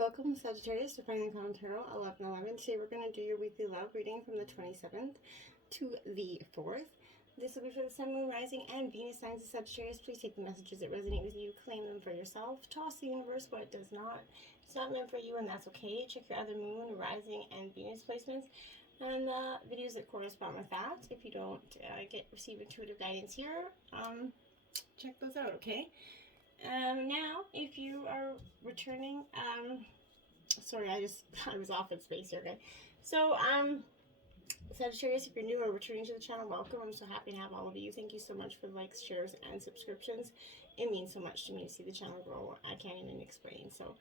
Welcome, Sagittarius, to Finally Found Tarot 11/11. Today we're going to do your weekly love reading from the 27th to the 4th. This will be for the Sun, Moon, Rising, and Venus signs of Sagittarius. Please take the messages that resonate with you, claim them for yourself, toss the universe what it does not. It's not meant for you, and that's okay. Check your other Moon, Rising, and Venus placements and videos that correspond with that. If you don't receive intuitive guidance here, check those out, okay? Now, if you are returning, sorry, I was off in space here, okay? So, Sagittarius, if you're new or returning to the channel, welcome. I'm so happy to have all of you. Thank you so much for the likes, shares, and subscriptions. It means so much to me to see the channel grow. I can't even explain. So,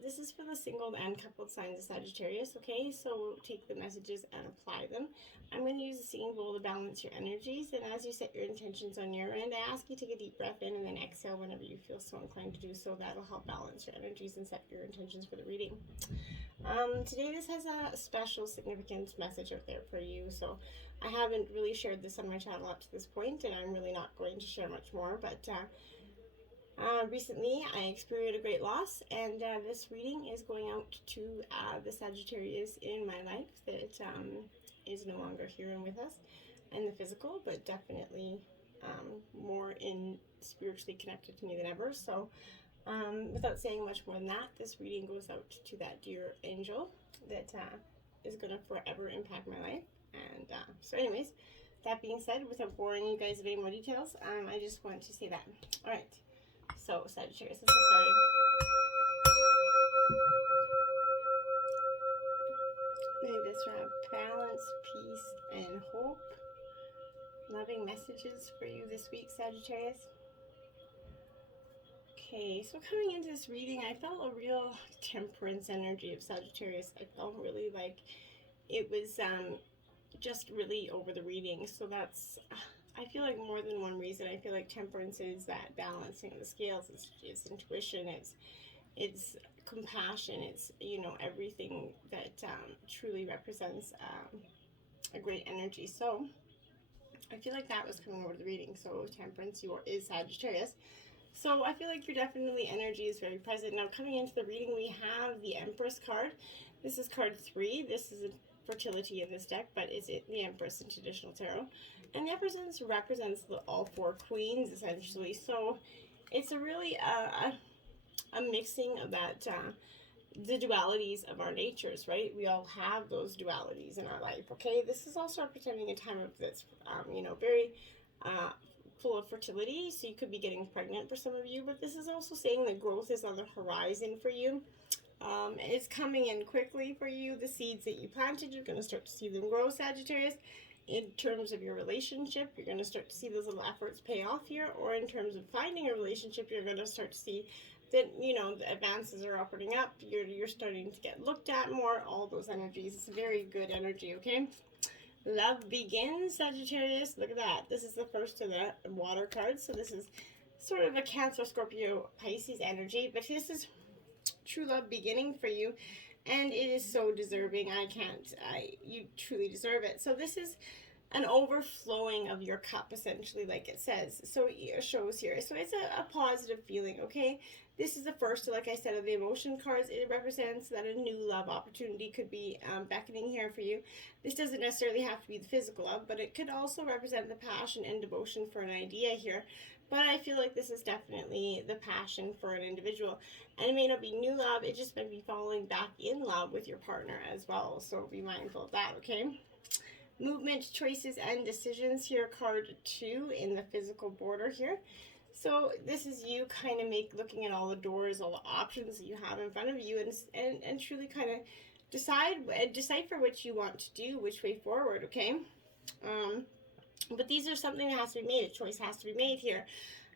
this is for the single and coupled signs of Sagittarius, okay? So take the messages and apply them. I'm going to use the singing bowl to balance your energies, and as you set your intentions on your end, I ask you to take a deep breath in and then exhale whenever you feel so inclined to do so. That'll help balance your energies and set your intentions for the reading. Today this has a special significance message out there for you, so I haven't really shared this on my channel up to this point, and I'm really not going to share much more, but recently I experienced a great loss, and this reading is going out to the Sagittarius in my life that is no longer here and with us in the physical, but definitely more in spiritually connected to me than ever. So without saying much more than that, this reading goes out to that dear angel that is going to forever impact my life. And so anyways, that being said, without boring you guys with any more details, I just want to say that. All right. So, Sagittarius, let's get started. May this round balance, peace, and hope. Loving messages for you this week, Sagittarius. Okay, so coming into this reading, I felt a real temperance energy of Sagittarius. I felt really like it was just really over the reading. So that's... I feel like more than one reason. I feel like temperance is that balancing of the scales. It's intuition. It's compassion. It's, you know, everything that truly represents a great energy. So I feel like that was coming over the reading. So temperance is Sagittarius. So I feel like your definitely energy is very present. Now coming into the reading, we have the Empress card. This is card 3. This is a fertility in this deck, but it's the Empress in traditional tarot. And the Empress represents all 4 queens, essentially. So it's a really a mixing of that, the dualities of our natures, right? We all have those dualities in our life, okay? This is also representing a time of this, you know, very full of fertility. So you could be getting pregnant for some of you, but this is also saying that growth is on the horizon for you. It's coming in quickly for you. The seeds that you planted, you're going to start to see them grow, Sagittarius. In terms of your relationship, you're going to start to see those little efforts pay off here. Or in terms of finding a relationship, you're going to start to see that, you know, the advances are opening up. You're starting to get looked at more. All those energies. It's a very good energy, okay? Love begins, Sagittarius. Look at that. This is the first of the water cards. So this is sort of a Cancer, Scorpio, Pisces energy. But this is true love beginning for you, and it is so deserving. You truly deserve it. So this is an overflowing of your cup, essentially, like it says. So it shows here. So it's a positive feeling, okay? This is the first, like I said, of the emotion cards. It represents that a new love opportunity could be beckoning here for you. This doesn't necessarily have to be the physical love, but it could also represent the passion and devotion for an idea here. But I feel like this is definitely the passion for an individual. And it may not be new love, it just might be falling back in love with your partner as well. So be mindful of that, okay? Movement, choices, and decisions here, card 2 in the physical border here. So this is you kind of looking at all the doors, all the options that you have in front of you, and truly kind of decipher what you want to do, which way forward, okay? But these are something that has to be made. A choice has to be made here.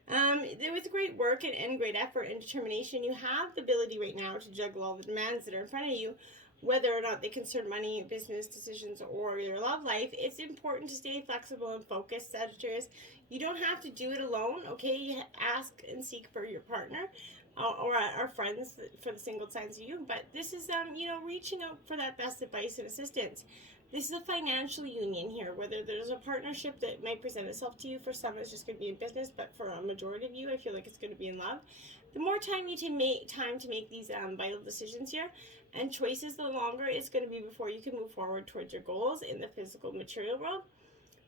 With great work and great effort and determination, you have the ability right now to juggle all the demands that are in front of you, whether or not they concern money, business decisions, or your love life. It's important to stay flexible and focused, Sagittarius. You don't have to do it alone, okay? You ask and seek for your partner or our friends for the single signs of you. But this is, you know, reaching out for that best advice and assistance. This is a financial union here, whether there's a partnership that might present itself to you. For some, it's just going to be in business, but for a majority of you, I feel like it's going to be in love. The more time you to make these vital decisions here and choices, the longer it's going to be before you can move forward towards your goals in the physical material world.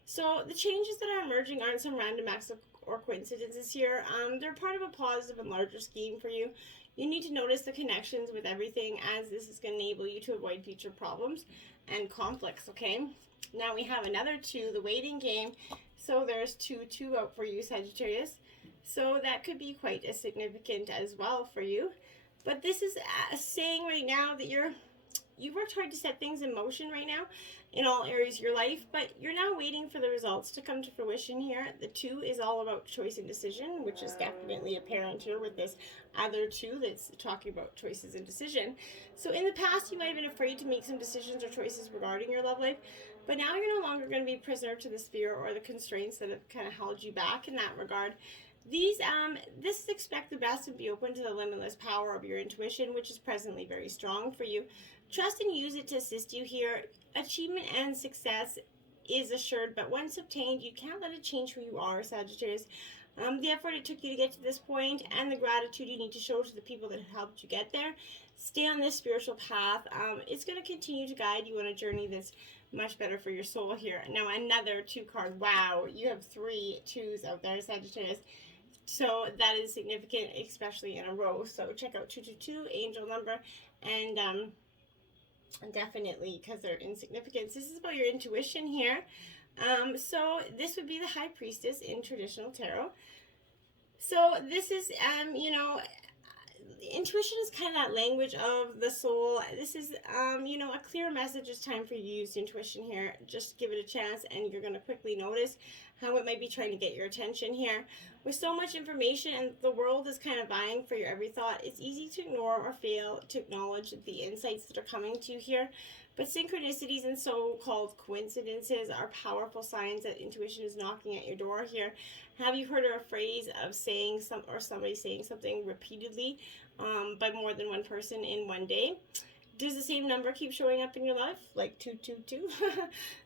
So the changes that are emerging aren't some random acts or coincidences here. They're part of a positive and larger scheme for you. You need to notice the connections with everything, as this is going to enable you to avoid future problems and conflicts, okay? Now we have another 2, the waiting game. So there's 2 out for you, Sagittarius. So that could be quite as significant as well for you. But this is saying right now that you've worked hard to set things in motion right now in all areas of your life, but you're now waiting for the results to come to fruition here. The 2 is all about choice and decision, which is definitely apparent here with this other 2 that's talking about choices and decision. So in the past, you might have been afraid to make some decisions or choices regarding your love life, but now you're no longer going to be prisoner to the fear or the constraints that have kind of held you back in that regard. This is expect the best and be open to the limitless power of your intuition, which is presently very strong for you. Trust and use it to assist you here. Achievement and success is assured, but once obtained, you can't let it change who you are, Sagittarius. The effort it took you to get to this point and the gratitude you need to show to the people that have helped you get there. Stay on this spiritual path. It's going to continue to guide you on a journey that's much better for your soul here. Now, another 2 card. Wow, you have 3 2s out there, Sagittarius. So that is significant, especially in a row. So check out 222, angel number, and definitely, because they're in significance. This is about your intuition here. So this would be the High Priestess in traditional tarot. So this is, intuition is kind of that language of the soul. This is, a clear message. It's time for you to use intuition here. Just give it a chance, and you're going to quickly notice how it might be trying to get your attention here. With so much information and the world is kind of vying for your every thought, it's easy to ignore or fail to acknowledge the insights that are coming to you here. But synchronicities and so-called coincidences are powerful signs that intuition is knocking at your door here. Have you heard a phrase of somebody saying something repeatedly by more than one person in one day? Does the same number keep showing up in your life, like 222?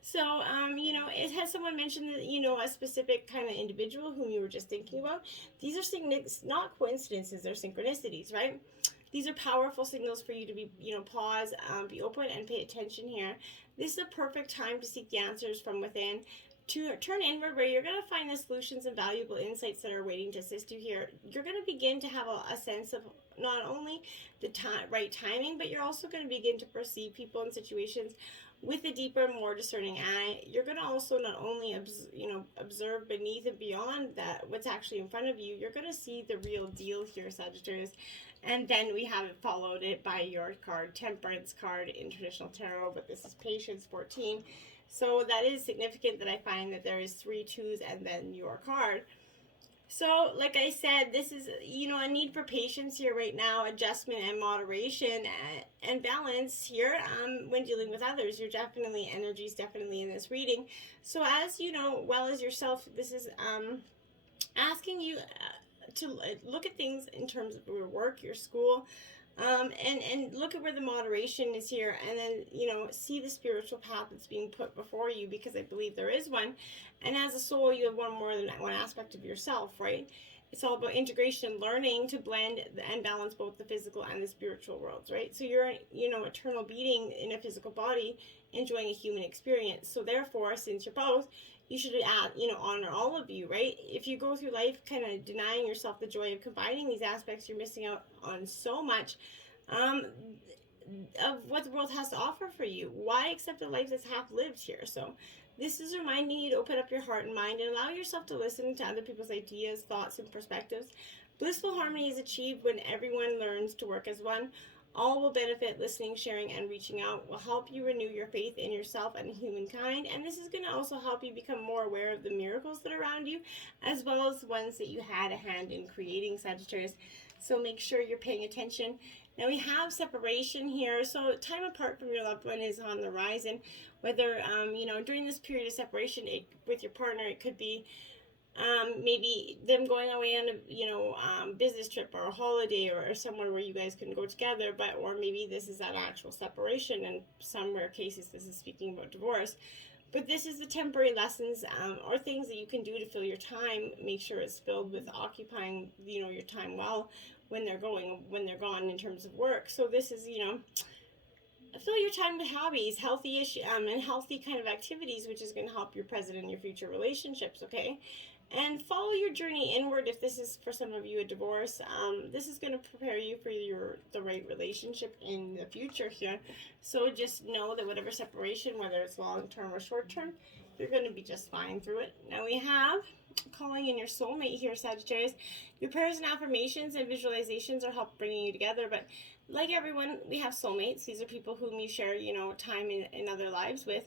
So, it has someone mentioned that, a specific kind of individual whom you were just thinking about. These are not coincidences, they're synchronicities, right? These are powerful signals for you to be, pause, be open, and pay attention here. This is a perfect time to seek the answers from within, to turn inward, where you're going to find the solutions and valuable insights that are waiting to assist you here. You're going to begin to have a sense of not only the right timing, but you're also going to begin to perceive people and situations with a deeper, more discerning eye. You're going to also not only observe beneath and beyond that what's actually in front of you. You're going to see the real deal here, Sagittarius. And then we have it followed it by your card, Temperance card in traditional tarot, but this is Patience 14. So that is significant that I find that there is 3 2s and then your card. So, like I said, this is, a need for patience here right now, adjustment and moderation and balance here when dealing with others. Energy is definitely in this reading. So as well as yourself, this is asking you to look at things in terms of your work, your school, and look at where the moderation is here, and then see the spiritual path that's being put before you, because I believe there is one. And as a soul, you have more than one aspect of yourself, right? It's all about integration, learning to blend and balance both the physical and the spiritual worlds, right? So you're eternal being in a physical body, enjoying a human experience. So therefore, since you're both, you should honor all of you, right? If you go through life kind of denying yourself the joy of combining these aspects, you're missing out on so much of what the world has to offer for you. Why accept a life that's half lived here? So this is reminding you to open up your heart and mind and allow yourself to listen to other people's ideas, thoughts, and perspectives. Blissful harmony is achieved when everyone learns to work as one. All will benefit. Listening, sharing, and reaching out will help you renew your faith in yourself and humankind. And this is going to also help you become more aware of the miracles that are around you, as well as the ones that you had a hand in creating, Sagittarius. So make sure you're paying attention. Now we have separation here. So time apart from your loved one is on the horizon. Whether, during this period of separation with your partner, it could be maybe them going away on a business trip or a holiday or somewhere where you guys can go together, or maybe this is that actual separation, and some rare cases this is speaking about divorce. But this is the temporary lessons or things that you can do to fill your time. Make sure it's filled with occupying your time well when they're gone in terms of work. So this is, you know, fill your time with hobbies, healthy-ish, and healthy kind of activities, which is going to help your present and your future relationships, okay? And follow your journey inward. If this is for some of you a divorce, this is going to prepare you for the right relationship in the future here. So just know that whatever separation, whether it's long-term or short-term, you're going to be just fine through it. Now we have calling in your soulmate here, Sagittarius. Your prayers and affirmations and visualizations are help bringing you together, but like everyone, we have soulmates. These are people whom you share, you know, time in other lives with.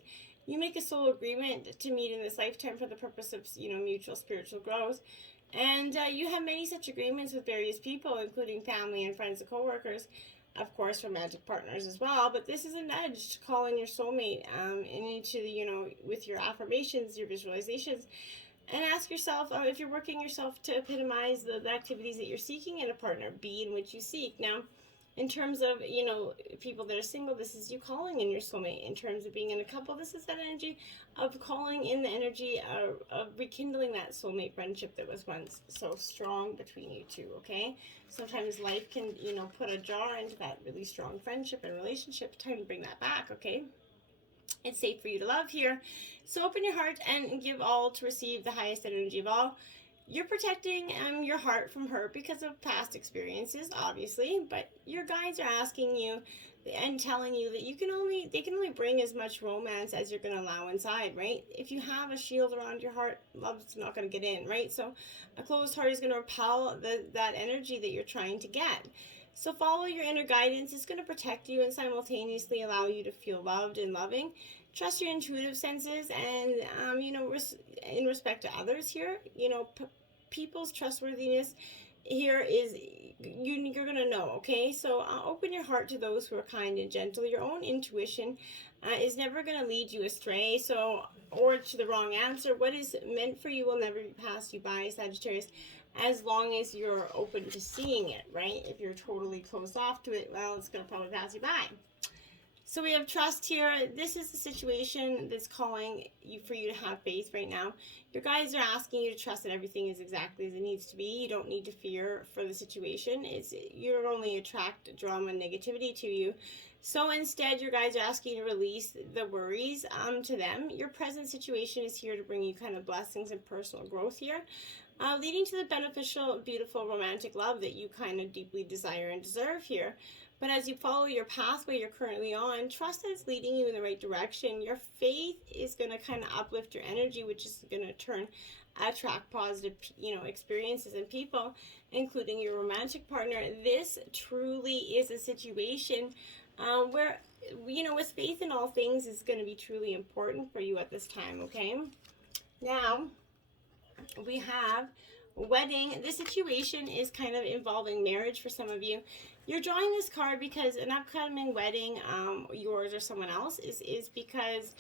You make a soul agreement to meet in this lifetime for the purpose of, you know, mutual spiritual growth. And you have many such agreements with various people, including family and friends and co-workers. Of course, romantic partners as well. But this is a nudge to call in your soulmate into, you know, with your affirmations, your visualizations. And ask yourself if you're working yourself to epitomize the activities that you're seeking in a partner, be in which you seek. Now, in terms of, you know, people that are single, this is you calling in your soulmate. In terms of being in a couple, this is that energy of calling in the energy of rekindling that soulmate friendship that was once so strong between you two, okay? Sometimes life can, you know, put a jar into that really strong friendship and relationship. Time to bring that back, okay? It's safe for you to love here. So open your heart and give all to receive the highest energy of all. You're protecting your heart from hurt because of past experiences, obviously, but your guides are asking you and telling you that they can only bring as much romance as you're going to allow inside, right? If you have a shield around your heart, love's not going to get in, right? So a closed heart is going to repel that energy that you're trying to get. So follow your inner guidance. It's going to protect you and simultaneously allow you to feel loved and loving. Trust your intuitive senses and, you know, in respect to others here, you know, people's trustworthiness here is you're going to know, okay? So open your heart to those who are kind and gentle. Your own intuition is never going to lead you astray, or to the wrong answer. What is meant for you will never pass you by, Sagittarius, as long as you're open to seeing it, right? If you're totally closed off to it, well, it's going to probably pass you by. So we have trust here. This is the situation that's calling you for you to have faith right now. Your guides are asking you to trust that everything is exactly as it needs to be. You don't need to fear for the situation. You're only attract drama and negativity to you. So instead, your guides are asking you to release the worries to them. Your present situation is here to bring you kind of blessings and personal growth here, leading to the beneficial, beautiful, romantic love that you kind of deeply desire and deserve here. But as you follow your pathway you're currently on, trust that it's leading you in the right direction. Your faith is going to kind of uplift your energy, which is going to attract positive, you know, experiences and people, including your romantic partner. This truly is a situation where, you know, with faith in all things is going to be truly important for you at this time, okay? Now, we have wedding. This situation is kind of involving marriage for some of you. You're drawing this card because an upcoming wedding, yours or someone else, is because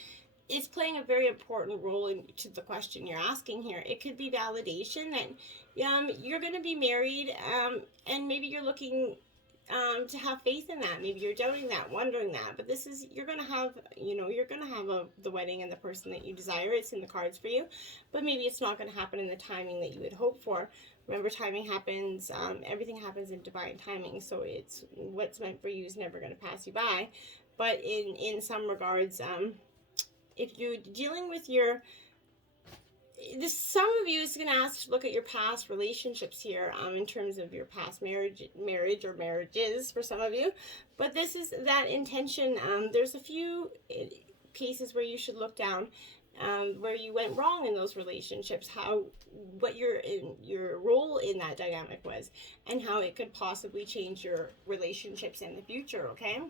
it's playing a very important role into the question you're asking here. It could be validation that you're going to be married, and maybe you're looking to have faith in that. Maybe you're doubting that, wondering that. But this is, you're going to have, you know, you're going to have the wedding and the person that you desire. It's in the cards for you. But maybe it's not going to happen in the timing that you had hoped for. Remember, timing happens, everything happens in divine timing. So it's what's meant for you is never going to pass you by. But in some regards, if you're dealing with some of you is going to look at your past relationships here in terms of your past marriage or marriages for some of you. But this is that intention. There's a few cases where you should look down where you went wrong in those relationships, what your role in that dynamic was, and how it could possibly change your relationships in the future, okay?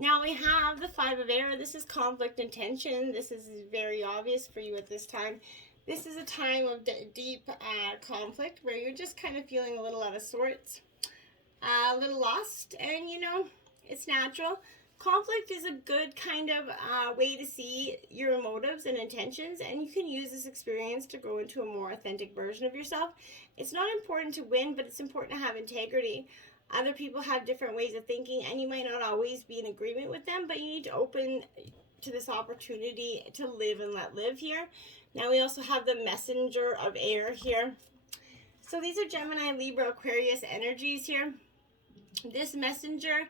Now we have the Five of Air. This is conflict and tension. This is very obvious for you at this time. This is a time of deep conflict where you're just kind of feeling a little out of sorts, a little lost, and you know, it's natural. Conflict is a good kind of way to see your motives and intentions, and you can use this experience to grow into a more authentic version of yourself. It's not important to win, but it's important to have integrity. Other people have different ways of thinking, and you might not always be in agreement with them, but you need to open to this opportunity to live and let live here. Now we also have the Messenger of Air here. So these are Gemini, Libra, Aquarius energies here. This messenger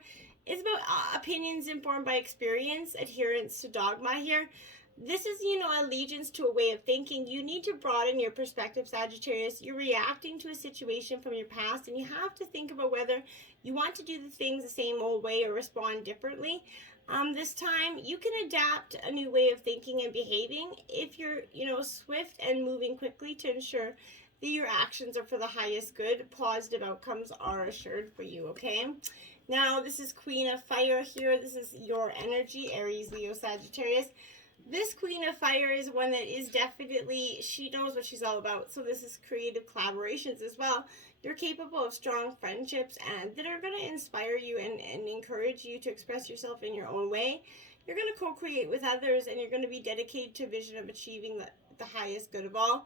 is about opinions informed by experience, adherence to dogma here. This is, allegiance to a way of thinking. You need to broaden your perspective, Sagittarius. You're reacting to a situation from your past, and you have to think about whether you want to do the things the same old way or respond differently. This time, you can adapt a new way of thinking and behaving if you're, swift and moving quickly to ensure that your actions are for the highest good. Positive outcomes are assured for you, okay? Now, this is Queen of Fire here. This is your energy, Aries, Leo, Sagittarius. This Queen of Fire is one that is definitely, she knows what she's all about. So this is creative collaborations as well. You're capable of strong friendships and that are going to inspire you and encourage you to express yourself in your own way. You're going to co-create with others, and you're going to be dedicated to a vision of achieving the highest good of all.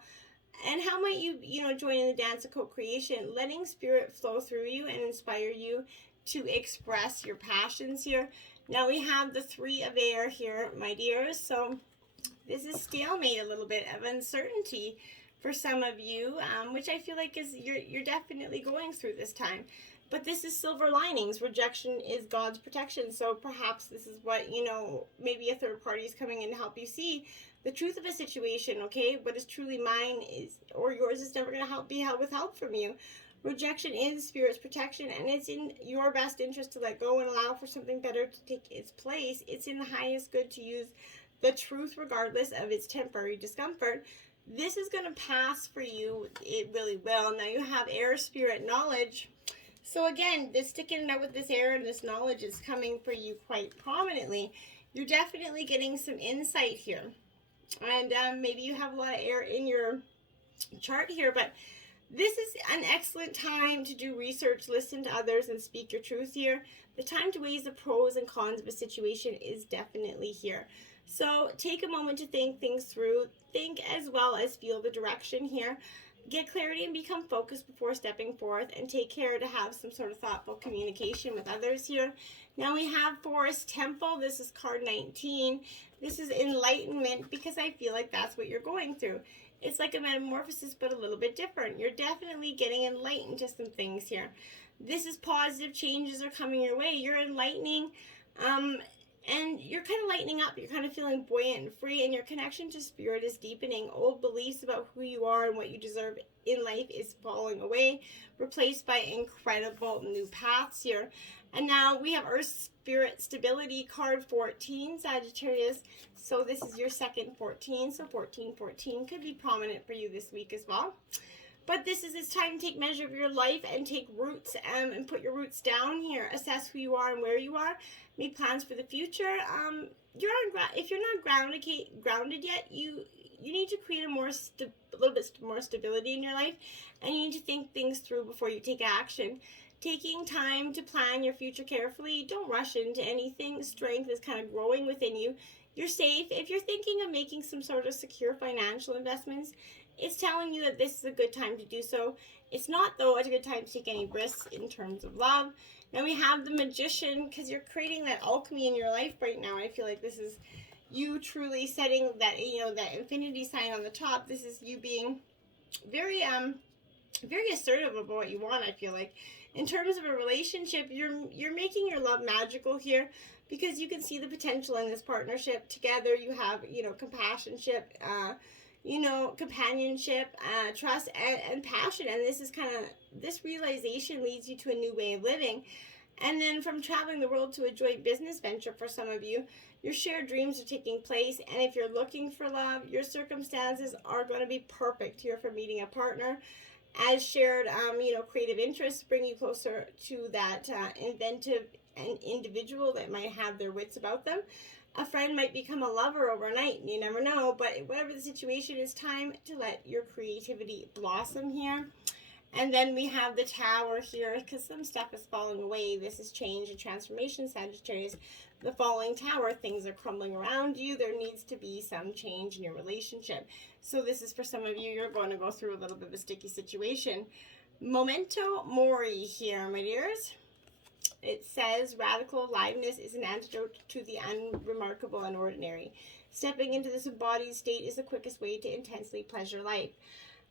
And how might you, join in the dance of co-creation, letting spirit flow through you and inspire you to express your passions here. Now we have the Three of Air here, my dears. So this is stalemate, a little bit of uncertainty for some of you, which I feel like is you're definitely going through this time. But this is silver linings. Rejection is God's protection. So perhaps this is what, maybe a third party is coming in to help you see the truth of a situation, okay? What is truly mine is, or yours is never going to be held withheld from you. Rejection is Spirit's protection, and it's in your best interest to let go and allow for something better to take its place. It's in the highest good to use the truth regardless of its temporary discomfort. This is going to pass for you. It really will. Now you have air, spirit, knowledge. So again, this sticking it out with this air and this knowledge is coming for you quite prominently. You're definitely getting some insight here. And maybe you have a lot of air in your chart here, but this is an excellent time to do research, listen to others, and speak your truth here. The time to weigh the pros and cons of a situation is definitely here. So take a moment to think things through. Think as well as feel the direction here. Get clarity and become focused before stepping forth, and take care to have some sort of thoughtful communication with others here. Now we have Forest Temple. This is card 19. This is enlightenment, because I feel like that's what you're going through. It's like a metamorphosis, but a little bit different. You're definitely getting enlightened to some things here. This is positive changes are coming your way. You're enlightening, and you're kind of lightening up. You're kind of feeling buoyant and free, and your connection to spirit is deepening. Old beliefs about who you are and what you deserve in life is falling away, replaced by incredible new paths here. And now we have Earth Spirit Stability, card 14, Sagittarius. So this is your second 14. So 1414 could be prominent for you this week as well. But this is it's time to take measure of your life and take roots and put your roots down here. Assess who you are and where you are. Make plans for the future. If you're not grounded yet, you need to create a little bit more stability in your life, and you need to think things through before you take action. Taking time to plan your future carefully. Don't rush into anything. Strength is kind of growing within you. You're safe. If you're thinking of making some sort of secure financial investments, it's telling you that this is a good time to do so. It's not, though, a good time to take any risks in terms of love. Now we have the Magician, because you're creating that alchemy in your life right now. I feel like this is you truly setting that, that infinity sign on the top. This is you being very assertive about what you want, I feel like. In terms of a relationship, you're making your love magical here, because you can see the potential in this partnership. Together you have, companionship, trust and passion. And this is this realization leads you to a new way of living. And then from traveling the world to a joint business venture for some of you, your shared dreams are taking place. And if you're looking for love, your circumstances are going to be perfect here for meeting a partner. As shared, creative interests bring you closer to that inventive and individual that might have their wits about them. A friend might become a lover overnight, you never know. But whatever the situation, it's time to let your creativity blossom here. And then we have the Tower here, because some stuff is falling away. This is change and transformation, Sagittarius. The falling tower, things are crumbling around you. There needs to be some change in your relationship. So this is for some of you, you're going to go through a little bit of a sticky situation. Memento Mori here, my dears. It says, radical aliveness is an antidote to the unremarkable and ordinary. Stepping into this embodied state is the quickest way to intensely pleasure life.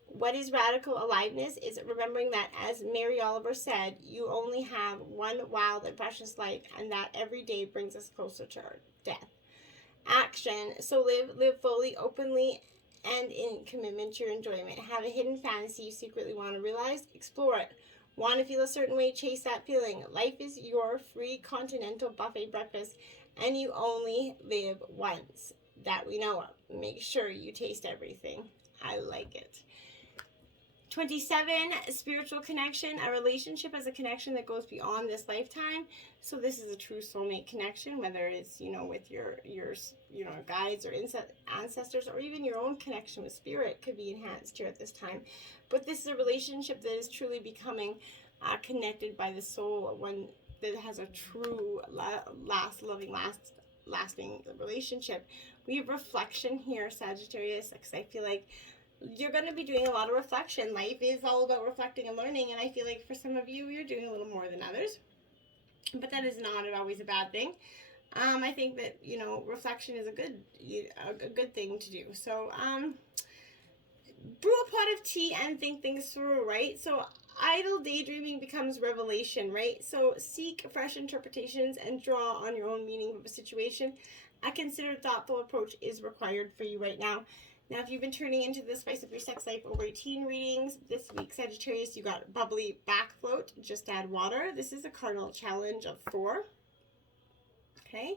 What is radical aliveness is remembering that, as Mary Oliver said, you only have one wild and precious life, and that every day brings us closer to our death. Action. So live fully, openly, and in commitment to your enjoyment. Have a hidden fantasy you secretly want to realize? Explore it. Want to feel a certain way? Chase that feeling. Life is your free continental buffet breakfast, and you only live once. That we know of. Make sure you taste everything. I like it. 27, spiritual connection. A relationship is a connection that goes beyond this lifetime. So this is a true soulmate connection, whether it's, with your guides or ancestors, or even your own connection with spirit could be enhanced here at this time. But this is a relationship that is truly becoming connected by the soul, one that has a true lasting relationship. We have reflection here, Sagittarius, because I feel like you're going to be doing a lot of reflection. Life is all about reflecting and learning, and I feel like for some of you, you're doing a little more than others. But that is not always a bad thing. I think that, reflection is a good thing to do. So, brew a pot of tea and think things through, right? So, idle daydreaming becomes revelation, right? So, seek fresh interpretations and draw on your own meaning of a situation. A considered, thoughtful approach is required for you right now. Now, if you've been turning into the Spice Up Your Sex Life over 18 readings, this week, Sagittarius, you got bubbly back float, just add water. This is a cardinal challenge of 4. Okay.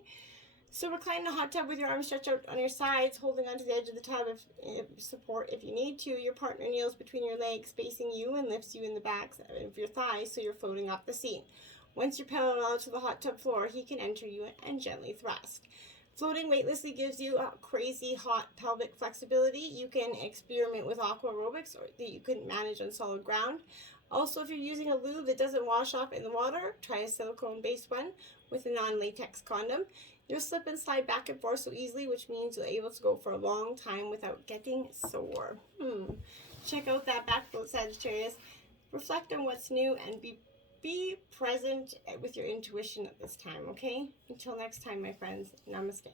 So recline in a hot tub with your arms stretched out on your sides, holding onto the edge of the tub if support if you need to. Your partner kneels between your legs, facing you, and lifts you in the backs of your thighs so you're floating off the seat. Once you're parallel to the hot tub floor, he can enter you and gently thrust. Floating weightlessly gives you a crazy hot pelvic flexibility. You can experiment with aqua aerobics or that you couldn't manage on solid ground. Also, if you're using a lube that doesn't wash off in the water, try a silicone-based one with a non-latex condom. You'll slip and slide back and forth so easily, which means you'll be able to go for a long time without getting sore. Check out that back float, Sagittarius. Reflect on what's new and be present with your intuition at this time, okay? Until next time, my friends, namaste.